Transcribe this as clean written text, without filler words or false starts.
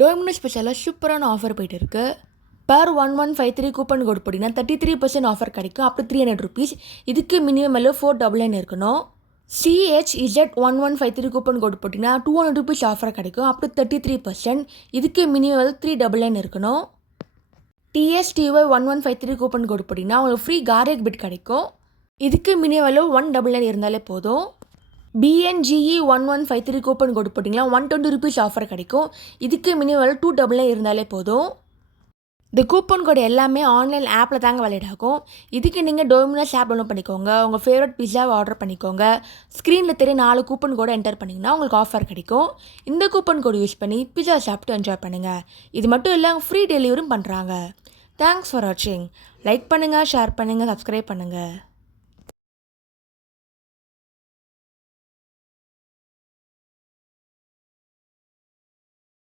Domino ஸ்பெஷலாக சூப்பரான offer போயிட்டு இருக்கு. பேர் 1153 கூப்பன் கோட் போட்டிங்கன்னா 33% ஆஃபர் கிடைக்கும். Up to 300 rupees. இதுக்கு மினிமம் எல்லாம் 499 இருக்கணும். CHZ1153 கூப்பன் கோட் போட்டிங்கன்னா 200 rupees ஆஃபர் கிடைக்கும். Up to 33%. இதுக்கு மினிமம் 399 இருக்கணும். TSTY1153 கூப்பன் கோட் போட்டிங்கன்னா உங்களுக்கு ஃப்ரீ கார்லிக் பிட் கிடைக்கும். இதுக்கு மினிமம் 199 இருந்தாலே போதும். BNGE1153 கூப்பன் கோட் போட்டிங்கன்னா 120 rupees ஆஃபர் கிடைக்கும். இதுக்கு மினிமம் 299 இருந்தாலே போதும். இந்த கூப்பன் கோட் எல்லாமே ஆன்லைன் ஆப்பில் தாங்க வேலிட் ஆகும். இதுக்கு நீங்கள் டொமினோஸ் ஆப் டவுன்லோட் பண்ணிக்கோங்க. உங்கள் ஃபேவரட் பிஸாவை ஆர்டர் பண்ணிக்கோங்க. ஸ்க்ரீனில் தெரிய 4 கூப்பன் கோடை என்டர் பண்ணிங்கன்னா உங்களுக்கு ஆஃபர் கிடைக்கும். இந்த கூப்பன் கோட் யூஸ் பண்ணி பிஸா சாப்பிட்டு என்ஜாய் பண்ணுங்கள். இது மட்டும் இல்லை ஃப்ரீ டெலிவரியும் பண்ணுறாங்க. தேங்க்ஸ் ஃபார் வாட்சிங். லைக் பண்ணுங்கள், ஷேர் பண்ணுங்கள், சப்ஸ்கிரைப் பண்ணுங்கள்.